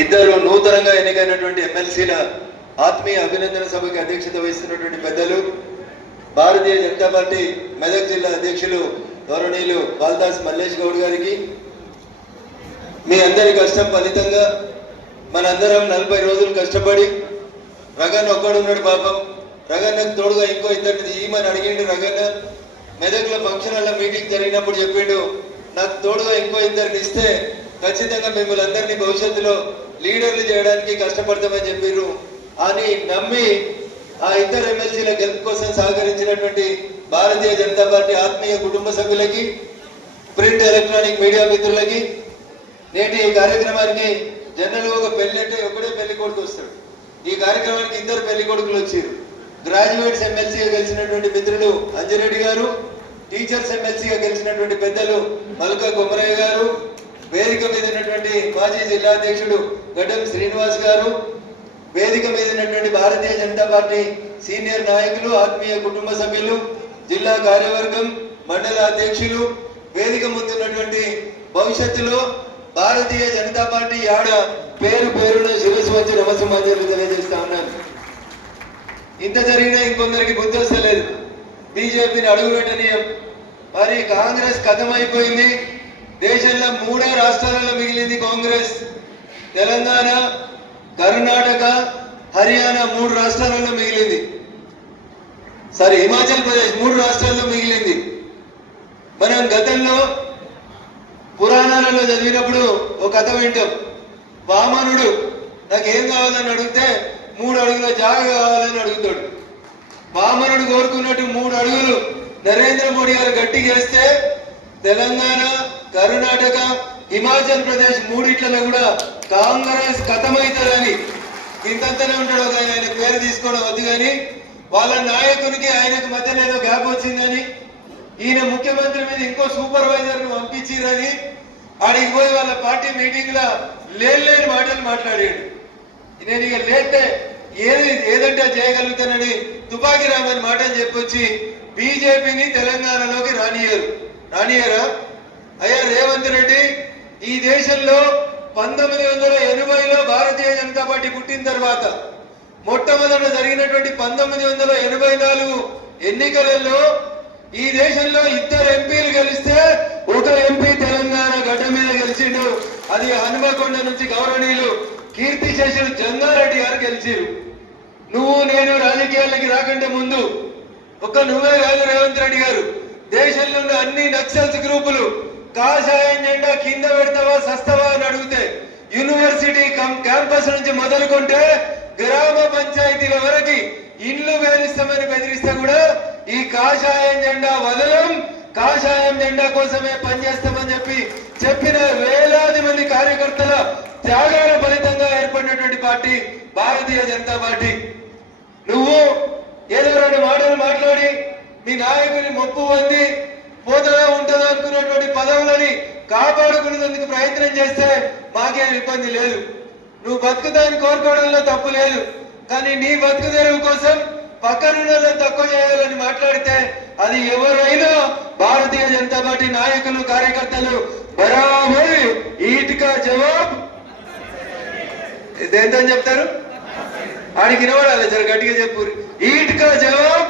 ఇద్దరు నూతనంగా ఎన్నికైనటువంటి ఎమ్మెల్సీల ఆత్మీయ అభినందన సభకి అధ్యక్షత వహిస్తున్నటువంటి పెద్దలు భారతీయ జనతా పార్టీ మెదక్ జిల్లా అధ్యక్షులు గౌరవనీయులు బాలదాస్ మల్లేష్ గౌడ్ గారికి, మీ అందరి కష్టం ఫలితంగా మనందరం 40 రోజులు కష్టపడి రగన్ ఒక్కడున్నాడు పాపం, రగన్నకు తోడుగా ఇంకో ఇద్దరిని ఈమని అడిగిండు. రగన్న మెదక్లో ఫంక్షన్ హాల్లో మీటింగ్ జరిగినప్పుడు చెప్పిండు, నాకు తోడుగా ఇంకో ఇద్దరిని ఇస్తే ఖచ్చితంగా మిమ్మల్ని అందరినీ భవిష్యత్తులో లీడర్లు చేయడానికి కష్టపడతామని చెప్పారు అని నమ్మి ఆ ఇద్దరు ఎమ్మెల్సీల గెలుపు కోసం సహకరించినటువంటి భారతీయ జనతా పార్టీ ఆత్మీయ కుటుంబ సభ్యులకి, ప్రింట్ ఎలక్ట్రానిక్ మీడియా మిత్రులకి, నేటి ఈ కార్యక్రమానికి జనరల్గా ఒక పెళ్లి అంటే ఒకటే పెళ్లి కొడుకు వస్తాడు. ఈ కార్యక్రమానికి ఇద్దరు పెళ్లి కొడుకులు వచ్చారు. గ్రాడ్యుయేట్స్ ఎమ్మెల్సీగా గెలిచినటువంటి మిత్రులు అంజిరెడ్డి గారు, టీచర్స్ ఎమ్మెల్సీగా గెలిచినటువంటి పెద్దలు మల్క కొమరయ్య గారు, వేదిక మీద ఉన్నటువంటి మాజీ జిల్లా అధ్యక్షుడు గడ్డం శ్రీనివాస్ గారు, వేదిక మీద ఉన్నటువంటి భారతీయ జనతా పార్టీ సీనియర్ నాయకులు, ఆత్మీయ కుటుంబ సభ్యులు, జిల్లా కార్యవర్గం, మండల అధ్యక్షులు, వేదిక ముందు ఉన్నటువంటి భవిష్యత్తులో భారతీయ జనతా పార్టీ యాడ పేరు పేరున శిరస్సు వచ్చి నమస్సమాజాలు తెలియజేస్తా ఉన్నాను. ఇంత జరిగినా ఇంకొందరికి బుద్ధి వస్తలేదు. బీజేపీని అడుగు పెట్టనీయం. మరి కాంగ్రెస్ కథమైపోయింది. దేశంలో 3 రాష్ట్రాలలో మిగిలింది కాంగ్రెస్. తెలంగాణ, కర్ణాటక, హర్యానా 3 రాష్ట్రాలలో మిగిలింది. హిమాచల్ ప్రదేశ్ 3 రాష్ట్రాల్లో మిగిలింది. మనం గతంలో పురాణాలలో చదివినప్పుడు ఒక కథ వింటాం. వామనుడు నాకేం కావాలని అడిగితే 3 అడుగుల జాగ కావాలని అడుగుతాడు. వామనుడు కోరుకున్నట్టు 3 అడుగులు నరేంద్ర మోడీ గారు గట్టి చేస్తే తెలంగాణ, కర్ణాటక, హిమాచల్ ప్రదేశ్ 3 కూడా కాంగ్రెస్ కథమవుతుందని ఇంతంతనే ఉంటాడు. ఒక ఆయన పేరు తీసుకోవడం వద్దు కానీ వాళ్ళ నాయకునికి ఆయనకు మధ్యలో ఏదో గ్యాప్ వచ్చిందని, ఈయన ముఖ్యమంత్రి మీద ఇంకో సూపర్వైజర్ ను పంపించిరని ఆడికి పోయి వాళ్ళ పార్టీ మీటింగ్ లో లేని మాటలు మాట్లాడాడు. నేను ఇక లేతే ఏదంటే చేయగలుగుతానని తుపాకీ రామని మాటలు చెప్పొచ్చి బీజేపీని తెలంగాణలోకి రానియరా? అయ్యా రేవంత్ రెడ్డి, ఈ దేశంలో 1980లో భారతీయ జనతా పార్టీ పుట్టిన తర్వాత మొట్టమొదట జరిగినటువంటి 1984 ఎన్నికలలో ఈ దేశంలో 2 ఎంపీలు గెలిస్తే ఒక ఎంపీ తెలంగాణ గడ్డ మీద గెలిచిండు. అది హనుమకొండ నుంచి గౌరవనీయులు కీర్తిశేషులు జంగారెడ్డి గారు గెలిచిరు. నువ్వు నేను రాజకీయాలకి రాకంటే ముందు నువ్వే కాదు రేవంత్ రెడ్డి గారు, దేశంలో ఉన్న అన్ని నక్సల్స్ గ్రూపులు కాషాయం జెండా కింద పెడతావా సస్తవా అని అడిగితే యూనివర్సిటీ క్యాంపస్ నుంచి మొదలుకుంటే గ్రామ పంచాయతీల వరకు ఇల్లు వేలిస్తామని బెదిరిస్తే కూడా ఈ కాషాయం జెండా వదలం, కాషాయం జెండా కోసమే పనిచేస్తామని చెప్పిన వేలాది మంది కార్యకర్తల త్యాగాల ఫలితంగా ఏర్పడినటువంటి పార్టీ భారతీయ జనతా పార్టీ. నువ్వు ఏదో 2 మాటలు మాట్లాడి మీ నాయకుని మొప్పు పొంది పోతగా ఉంటుందా అనుకున్నటువంటి పదవులని కాపాడుకునేందుకు ప్రయత్నం చేస్తే మాకేం ఇబ్బంది లేదు. నువ్వు బతుకుతాన్ని కోరుకోవడంలో తప్పు లేదు. కానీ నీ బతుకు తెరువు కోసం పక్కనున్న తక్కువ చేయాలని మాట్లాడితే అది ఎవరైనా భారతీయ జనతా పార్టీ నాయకులు, కార్యకర్తలు బరాబరి ఈటికా జవాబ్ దేంతని చెప్తారు. ఆడికి వినబడాలి, చాలా గట్టిగా చెప్పు. ఈటికా జవాబ్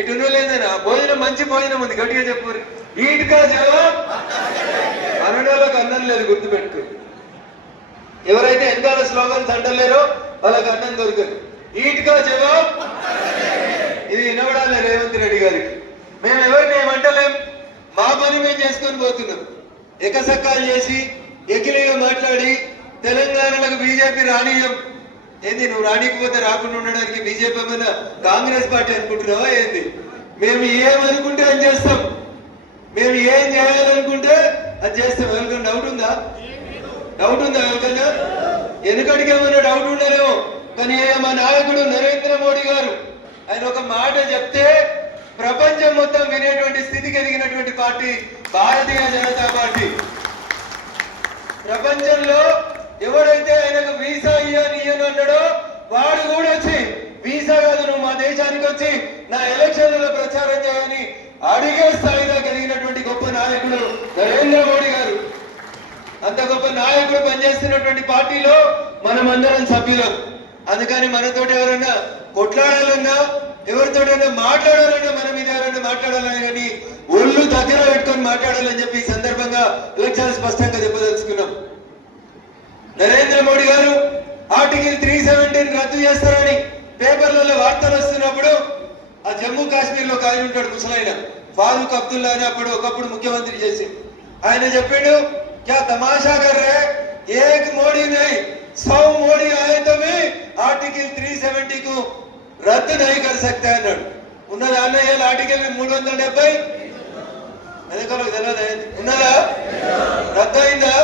ఇటు లేదనా? భోజనం మంచి భోజనం ఉంది, గట్టిగా చెప్పు. ఈటికా జవాబ్ అనడానికి అన్నం లేదు, గుర్తుపెట్టుకో. ఎవరైతే వెనకాల స్లోగన్స్ అంటలేరో వాళ్ళకి అన్నం దొరకదు. ఈటికా జవాబ్ ఇది వినబడాలి రేవంత్ రెడ్డి గారికి. మేము ఎవరిని ఏమంటలేం, మా పని మేము చేసుకొని పోతున్నాం. ఎకసక్కాలు చేసి ఎకిలిగా మాట్లాడి తెలంగాణలకు బీజేపీ రానియం. ఏంది నువ్వు రానికపోతే రాకుండా ఉండడానికి బీజేపీ ఏమైనా కాంగ్రెస్ పార్టీ అనుకుంటున్నావా ఏంది? మేము ఏమనుకుంటే అది చేస్తాం, మేము ఏం చేయాలనుకుంటే అది చేస్తాం. ఎవరికైనా డౌట్ ఉందా? ఎవరికన్నా? వెనుకడికి ఏమైనా డౌట్ ఉండలేమో, కానీ మా నాయకుడు నరేంద్ర మోడీ గారు ఆయన ఒక మాట చెప్తే ప్రపంచం మొత్తం వినేటువంటి స్థితికి ఎదిగినటువంటి పార్టీ భారతీయ జనతా పార్టీ. ప్రపంచంలో ఎవరైతే ఆయనకు వీసా ఇయ్యను అన్నాడో వాడు కూడా వచ్చి వీసా కాదు నువ్వు మా దేశానికి వచ్చి నా ఎలక్షన్లలో ప్రచారం చేయని అడిగే స్థాయిలో కలిగినటువంటి గొప్ప నాయకుడు నరేంద్ర మోడీ గారు. అంత గొప్ప నాయకుడు పనిచేస్తున్నటువంటి పార్టీలో మనం అందరం సభ్యులం. అందుకని మనతోటి ఎవరైనా కొట్లాడాలన్నా ఎవరితోటైనా మాట్లాడాలన్నా మన మీద ఎవరైనా మాట్లాడాలని కానీ ఒళ్ళు దగ్గర పెట్టుకొని మాట్లాడాలని చెప్పి ఈ సందర్భంగా చాలా స్పష్టంగా చెప్పదలుచుకున్నాం. నరేంద్ర మోడీ గారు ఆర్టికల్ 370 రద్దు చేస్తారని పేపర్లలో వార్తలు వస్తున్నప్పుడు ఆ జమ్మూ కాశ్మీర్ లో ఆయన ఉంటాడు ముసలైన ఫారూక్ అబ్దుల్లా అని అప్పుడు ఒకప్పుడు ముఖ్యమంత్రి చేసి ఆయన చెప్పాడు, क्या तमाशा कर रहे, एक मोदी नहीं 100 मोदी आए तो भी आर्टिकल 370 को रद्द नहीं कर सकते అన్నాడు. ఉన్నదా అన్న ఏ ఆర్టికల్ 370 ఎందుకలో తెలియదా? ఉన్నదా? రద్దయిందా?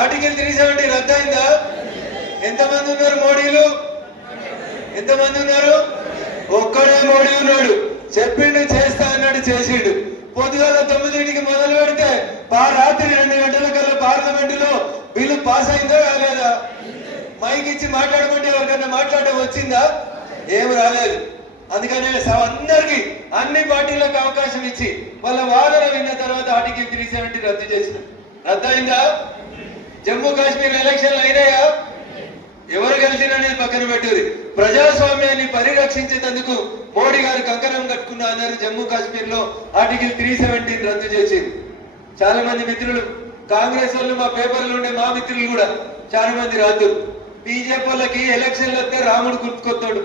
ఆర్టికల్ 370 రద్దయిందా? ఎంతమంది ఉన్నారు మోడీలు? ఎంతమంది ఉన్నారు? ఒక్కడే మోడీ ఉన్నాడు. చెప్పిండు చేస్తా అన్నాడు, చేసిండు. పొద్దుగాల 9కి మొదలు పెడితే రాత్రి 2 గంటల కల్లా పార్లమెంట్ లో బిల్లు పాస్ అయిందా కాలేదా? మైక్ ఇచ్చి మాట్లాడమంటే ఎవరికన్నా మాట్లాడడం వచ్చిందా? ఏం రాలేదు. అందుకనే అందరికి అన్ని పార్టీలకు అవకాశం ఇచ్చి వాళ్ళ వాదన విన్న తర్వాత ఆర్టికల్ 370 రద్దు చేసిన. రద్దయిందా? జమ్మూ కాశ్మీర్ ఎలక్షన్లు అయినాయా? ఎవరు గెలిచిననేది పక్కన పెట్టుది. ప్రజాస్వామ్యాన్ని పరిరక్షించేందుకు మోడీ గారు కంకణం కట్టుకున్నా అన్నారు. జమ్మూ కాశ్మీర్ లో ఆర్టికల్ 370 రద్దు చేసింది. చాలా మంది మిత్రులు కాంగ్రెస్ వాళ్ళు మా పేపర్లు ఉండే మా మిత్రులు కూడా చాలా మంది రాదు. బీజేపీ వాళ్ళకి ఎలక్షన్లు వస్తే రాముడు గుర్తుకొస్తాడు.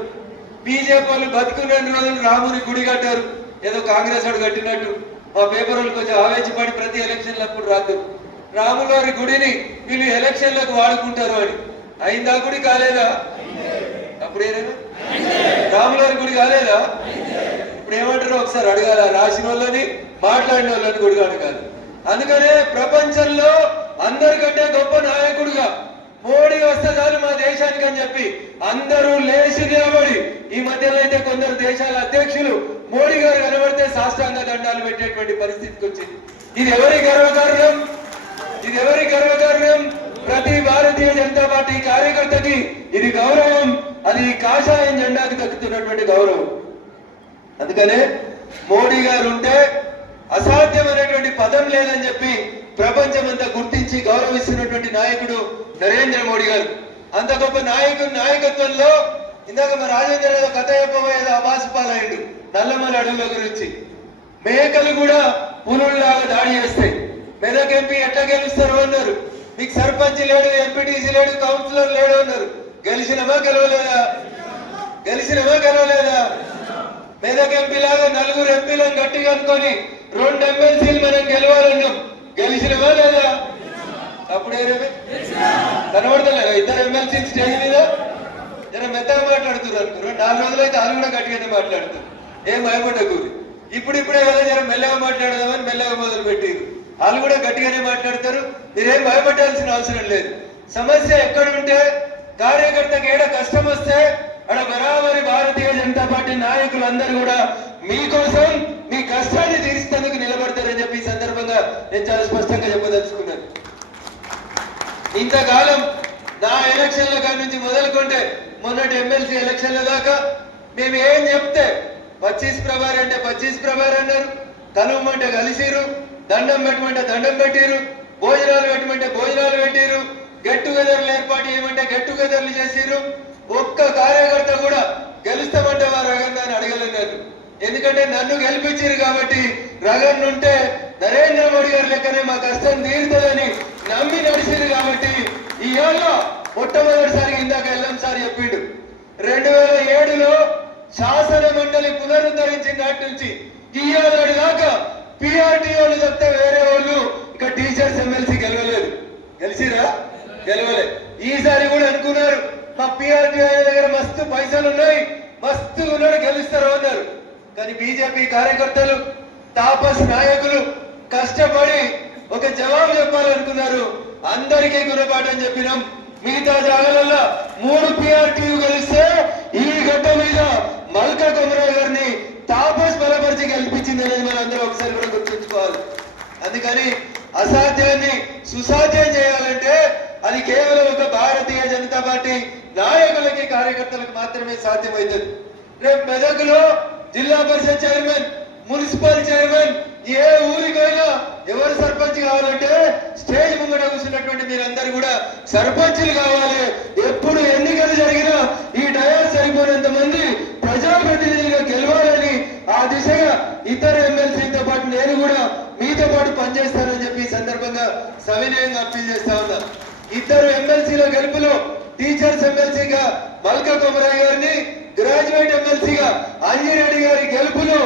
బీజేపీ వాళ్ళు బతుకున్న రోజులు రాముని గుడి కట్టారు, ఏదో కాంగ్రెస్ వాడు కట్టినట్టు. మా పేపర్ వాళ్ళు కొంచెం ఆవేశపడి ప్రతి ఎలక్షన్లప్పుడు రాదు రాముల వారి గుడిని వీళ్ళు ఎలక్షన్లకు వాడుకుంటారు అని. అయిందా? గుడి కాలేదా? అప్పుడు ఏదైనా రాముల వారి గుడి కాలేదా? ఇప్పుడు ఏమంటారో ఒకసారి అడగాల. రాసిన వాళ్ళని మాట్లాడిన వాళ్ళని గుడి అడగాలి. అందుకనే ప్రపంచంలో అందరికంటే గొప్ప నాయకుడిగా మోడీ వస్తే చాలు మా దేశానికి అని చెప్పి అందరూ లేచి నిలబడి, ఈ మధ్యలో అయితే కొందరు దేశాల అధ్యక్షులు మోడీ గారు కనబడితే సాష్టాంగ దండాలు పెట్టేటువంటి పరిస్థితికి వచ్చింది. ఇది ఎవరి గర్వకారణం? ఇది ఎవరి గర్వకారణం? ప్రతి భారతీయ జనతా పార్టీ కార్యకర్తకి ఇది గౌరవం. అది కాషాయం జెండాకి దక్కుతున్నటువంటి గౌరవం. అందుకనే మోడీ గారు ఉంటే అసాధ్యమైనటువంటి పదం లేదని చెప్పి ప్రపంచమంతా గుర్తించి గౌరవిస్తున్నటువంటి నాయకుడు నరేంద్ర మోడీ గారు. అంత గొప్ప నాయకత్వంలో ఇందాక మా రాజేంద్ర ఏదో కథ చెప్పబోయేదో అబాసుపాలయ్యాడు నల్లమల అడవుల గురించి. మేకలు కూడా పులుల్లాగా దాడి చేస్తాయి. మెదక్ ఎంపీ ఎట్లా గెలుస్తారు అన్నారు. మీకు సర్పంచ్ లేడు, ఎంపీటీసీ లేడు, కౌన్సిలర్ లేడు అన్నారు. గెలిచినమా గెలవలేదా? గెలిచినమా గెలవలేదా? మెదక్ ఎంపీ లాగా 4 ఎంపీలను గట్టిగా అనుకొని 2 ఎమ్మెల్సీలు మనం గెలవాలన్నాం. గెలిచినమా లేదా? అప్పుడు కనబడతలేదా 2 ఎమ్మెల్సీ స్టేజ్ మీద? జర మెత్తగా మాట్లాడుతున్నారు అనుకున్నారు. 4 రోజులైతే వాళ్ళు కూడా గట్టిగానే మాట్లాడుతారు. ఏం భయపడ్డ కూరి. ఇప్పుడిప్పుడే కదా జర మెల్లగా మాట్లాడదామని మెల్లగా మొదలు పెట్టారు. వాళ్ళు కూడా గట్టిగానే మాట్లాడతారు. మీరేం భయపడాల్సిన అవసరం లేదు. సమస్య ఎక్కడ ఉంటే కార్యకర్తకి ఏడ కష్టం వస్తే అక్కడ బరాబరి భారతీయ జనతా పార్టీ నాయకులు అందరూ కూడా మీకోసం మీ కష్టాన్ని తీర్చేందుకు నిలబడతారని చెప్పి ఈ సందర్భంగా నేను చాలా స్పష్టంగా చెప్పదలుచుకున్నాను. ఇంతకాలం నా ఎలక్షన్ల కాడి నుంచి మొదలుకుంటే మొన్నటి ఎమ్మెల్సీ ఎలక్షన్ల దాకా మేము ఏం చెప్తే 25 ప్రభారి అంటే 25 ప్రభారి అన్నారు, కలువమంటే కలిసిరు, దండం పెట్టమంటే దండం పెట్టిరు, భోజనాలు పెట్టమంటే భోజనాలు పెట్టిరు, గెట్ టుగెదర్లు ఏర్పాటు చేయమంటే గెట్ టుగెదర్లు చేసిరు. ఒక్క కార్యకర్త కూడా గెలుస్తామంటే వారు రగన్ అని అడగలేరు. ఎందుకంటే నన్ను గెలిపించారు కాబట్టి రగన్ ఉంటే నరేంద్ర మోడీ గారి లెక్కనే మా కష్టం తీరుతుందని నమ్మి నడిచిరు కాబట్టి ఇవాళ మొట్టమొదటిసారి ఇందాక ఎల్లం సార్ చెప్పిండు 2007లో శాసన మండలి పునరుద్ధరించిన నాటి నుంచి ఇవాళ దాకా పిఆర్టీఓలు చెప్తే వేరే వాళ్ళు ఇంకా టీచర్స్ ఎమ్మెల్సీ గెలవలేదు. గెలిచిరా? గెలవలేదు. ఈసారి కూడా అనుకున్నారు మా పిఆర్టీఓ దగ్గర మస్తు పైసలు ఉన్నాయి, మస్తు ఉన్నాడు, గెలుస్తారు అన్నారు. కానీ బీజేపీ కార్యకర్తలు తాపస్ నాయకులు కష్టపడి ఒక జవాబు చెప్పాలనుకున్నారు. అందరికీ గుణపాఠం చెప్పినాం. మిగతా జాగాలలో 3 పిఆర్టీయు గెలిస్తే ఈ గడ్డ మీద మల్కా కొమరయ్య గారిని తాపస్ బలపరిచి గెలిపించింది అనేది మనం అందరూ ఒకసారి కూడా గుర్తుంచుకోవాలి. అందుకని అసాధ్యాన్ని సుసాధ్యం చేయాలంటే అది కేవలం ఒక భారతీయ జనతా పార్టీ నాయకులకి కార్యకర్తలకు మాత్రమే సాధ్యమవుతుంది. రేపు మెదక్లో జిల్లా పరిషత్ చైర్మన్, మున్సిపల్ చైర్మన్ ఏ ఊరికైనా ఎవరు సర్పంచ్ కావాలంటే స్టేజ్ ముంగట కూర్చున్నటువంటి మీరందరూ కూడా సర్పంచులు కావాలి. ఎప్పుడు ఎన్నికలు జరిగినా ఈ డయాస్ సరిపోయినంత మంది ప్రజాప్రతినిధులుగా గెలవాలని ఆ దిశగా ఇతర ఎమ్మెల్సీలతో పాటు నేను కూడా మీతో పాటు పనిచేస్తానని చెప్పి సందర్భంగా సవినయంగా అప్పీల్ చేస్తా ఉన్నా. ఇద్దరు ఎమ్మెల్సీల గెలుపులో టీచర్స్ ఎమ్మెల్సీగా మల్కా కొమరయ్య గారిని, గ్రాడ్యుయేట్ ఎమ్మెల్సీగా అంజిరెడ్డి గారి గెలుపులో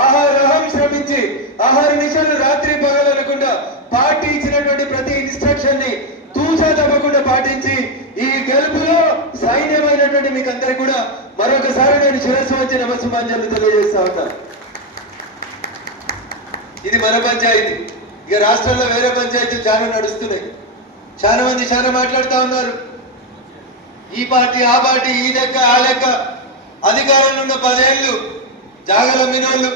ఆహారం శ్రమించి ఆహార నిశలు రాత్రి పగలనకుండా పార్టీ ఇచ్చినటువంటి ప్రతి ఇన్స్ట్రక్షన్ ని తూచా తప్పకుండా పాటించి ఈ గెలుపులో సైన్యమైనటువంటి మీకు అందరికి కూడా మరొకసారి నేను శిరస్సు వచ్చి నమస్సుమాంజలు తెలియజేస్తా ఉంటాను. ఇది మన పంచాయతీ. ఇక రాష్ట్రంలో వేరే పంచాయతీలు చాలా నడుస్తున్నాయి. చాలా మంది చాలా మాట్లాడుతూ ఉన్నారు. ఈ పార్టీ ఆ పార్టీ, ఈ లెక్క ఆ లెక్క. అధికారంలో ఉన్న 10 ఏళ్ళు జాగల మినోళ్ళు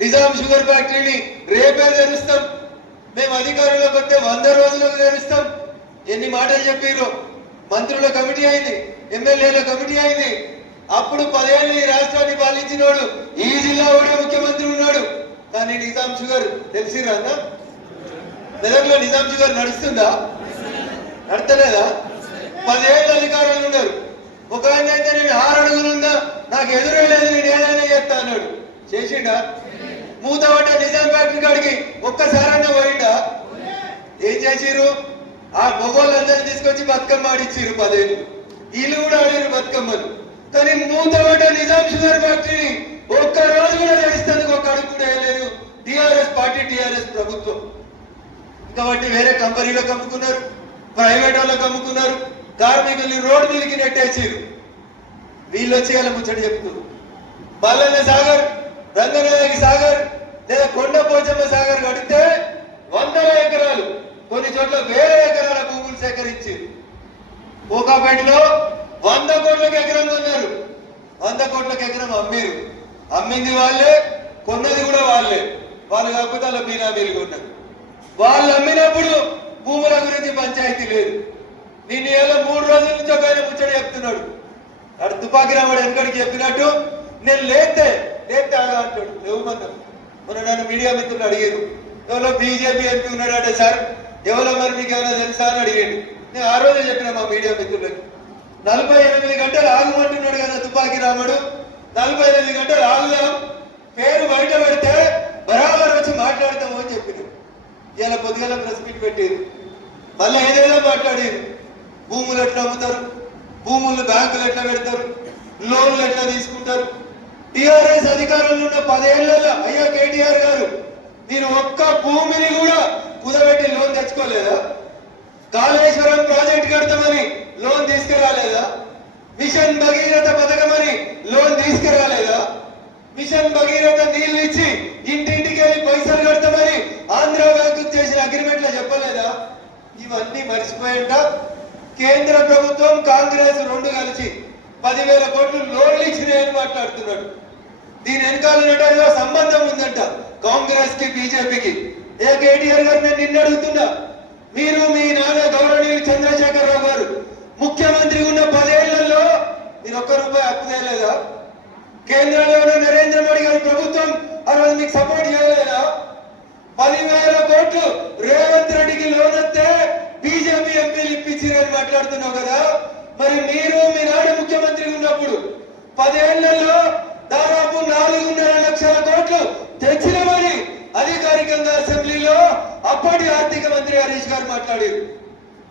నిజాం షుగర్ ఫ్యాక్టరీని రేపే తెరుస్తాం, మేము అధికారంలోకి వస్తే 100 రోజులకు తెరుస్తాం. ఎన్ని మాటలు చెప్పారు. మంత్రుల కమిటీ అయింది, ఎమ్మెల్యేల కమిటీ అయింది. అప్పుడు 10 ఏళ్ళు ఈ రాష్ట్రాన్ని పాలించినోడు ఈ జిల్లా కూడా ముఖ్యమంత్రి ఉన్నాడు. కానీ నిజాం షుగర్ తెలిసిరా అన్న? మెదక్లో నిజాం షుగర్ నడుస్తుందా? నడతలేదా? 10 ఏళ్ళు అధికారంలో ఉన్నారు. ఒక ఆయన అయితే నేను 6 అడుగులున్నా నాకు ఎదురే లేదు, నేను ఏదైనా చేస్తా అన్నాడు. చేసిండా? మూతపడ్డ నిజాం ఫ్యాక్టరీ కాడికి ఒక్కసారన్నా పోయిండా? ఏం చేసిరు? ఆ మొగోళ్ళందరినీ తీసుకొచ్చి బతుకమ్మ ఆడిచ్చిరు 10 ఏళ్ళు. వీళ్ళు కూడా ఆడారు బతుకమ్మలు. కానీ మూతపడ్డ నిజాం షుగర్ ఫ్యాక్టరీని ఒక్క రోజు కూడా నడుస్తుంది, ఒక్క అడుగు కూడా వేయలేదు టిఆర్ఎస్ పార్టీ, టిఆర్ఎస్ ప్రభుత్వం. కాబట్టి వేరే కంపెనీలకు అమ్ముకున్నారు, ప్రైవేట్ వాళ్ళకు అమ్ముకున్నారు, కార్మికుల్ని రోడ్డు మీదకి నెట్టేసిరు. వీళ్ళు వచ్చి అలా ముచ్చట చెప్తున్నారు. మల్లన్న సాగర్, రంగనాయకి సాగర్ లేదా కొండపోచమ్మ సాగర్ కడితే 100 ఎకరాలు, కొన్ని చోట్ల వేరే ఎకరాల భూములు సేకరించారు. కోకాపేటలో 100 కోట్లకు ఎకరం కొన్నారు. 100 కోట్లకు ఎకరం అమ్మిరు. అమ్మింది వాళ్ళే, కొన్నది కూడా వాళ్ళే. వాళ్ళు కాకపోతే అలా బీనామీలు కొన్నారు. వాళ్ళు అమ్మినప్పుడు భూముల గురించి పంచాయతీ లేదు. నిన్న ఏళ్ళ 3 రోజుల నుంచి ఒక ఆయన ముచ్చట చెప్తున్నాడు. అటు తుపాకి రావాడు వెనకడికి చెప్పినట్టు నేను లేతే ఆగా అంటాడు. లేవమన్నా మొన్న నన్ను మీడియా మిత్రులు అడిగారు, ఎవరో బీజేపీ ఎంపీ ఉన్నాడంటే సార్ ఎవరో మరి మీకు ఏమైనా తెలుసా అని అడిగాడు. నేను ఆ రోజే చెప్పిన మా మీడియా మిత్రులకి 48 గంటలు ఆగమంటున్నాడు కదా తుపాకి రాముడు, 48 గంటలు ఆగుదాం, పేరు బయట పెడితే బరాబర్ వచ్చి మాట్లాడతాము అని చెప్పినారు. ఇలా పొద్దుగల ప్రెస్ మీట్ పెట్టారు. మళ్ళీ ఏదైనా మాట్లాడారు. భూములు ఎట్లా అమ్ముతారు, భూములు బ్యాంకులు ఎట్లా పెడతారు, లోన్లు ఎట్లా తీసుకుంటారు. టిఆర్ఎస్ అధికారంలో ఉన్న 10 ఏళ్లలో అయ్యా కేటీఆర్ గారు మీరు ఒక్క భూమిని కూడా కుదబెట్టి లోన్ తెచ్చుకోలేదా? కాళేశ్వరం ప్రాజెక్ట్ కడతామని లోన్ తీసుకురాలేదా? మిషన్ భగీరథ పథకమని లోన్ తీసుకురాలేదా? మిషన్ భగీరథ నీళ్లు ఇచ్చి ఇంటింటికి వెళ్ళి పైసలు కడతామని ఆంధ్ర బ్యాంకు చేసిన అగ్రిమెంట్ లో చెప్పలేదా? ఇవన్నీ మర్చిపోయింట కేంద్ర ప్రభుత్వం కాంగ్రెస్ 2 కలిసి 10,000 కోట్లు లోన్లు ఇచ్చినాయని మాట్లాడుతున్నాడు. దీని వెనకాల సంబంధం ఉందంట కాంగ్రెస్ కి బీజేపీకి. ఏ కేటీఆర్ గారు నేను నిన్న అడుగుతున్నా, మీరు మీ నాన్న గౌరవనీయులు చంద్రశేఖరరావు గారు ముఖ్యమంత్రి ఉన్న 10 ఏళ్లలో మీరు ₹1 అప్పు చేయలేదా? కేంద్రంలో ఉన్న నరేంద్ర మోడీ గారి ప్రభుత్వం ఆ రోజు మీకు సపోర్ట్ చేయలేదా? 10,000 కోట్లు రేవంత్ రెడ్డికి లోన్ వస్తే బీజేపీ ఎంపీలు ఇప్పించారని మాట్లాడుతున్నావు కదా. మరి మీరు మీ నాడు ముఖ్యమంత్రి ఉన్నప్పుడు 10 ఏళ్లలో దాదాపు 4.5 లక్షల కోట్లు తెచ్చినమని అధికారికంగా అసెంబ్లీలో అప్పటి ఆర్థిక మంత్రి హరీష్ గారు మాట్లాడారు.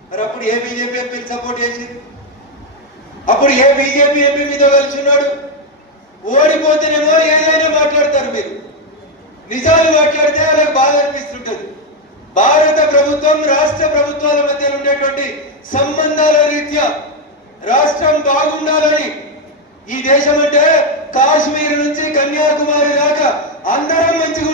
మరి అప్పుడు ఏ బీజేపీ ఎంపీలు సపోర్ట్ చేసింది? అప్పుడు ఏ బీజేపీ ఎంపీ మీతో కలిసి ఉన్నాడు? ఓడిపోతేనేమో ఏదైనా మాట్లాడతారు మీరు, నిజాలు మాట్లాడితే వాళ్ళకి బాధ అనిపిస్తుంటది. భారత ప్రభుత్వం రాష్ట్ర ప్రభుత్వాల మధ్య ఉండేటువంటి సంబంధాల రీత్యా రాష్ట్రం బాగుండాలని, ఈ దేశం అంటే కాశ్మీర్ నుంచి కన్యాకుమారి దాకా అందరం మంచిగా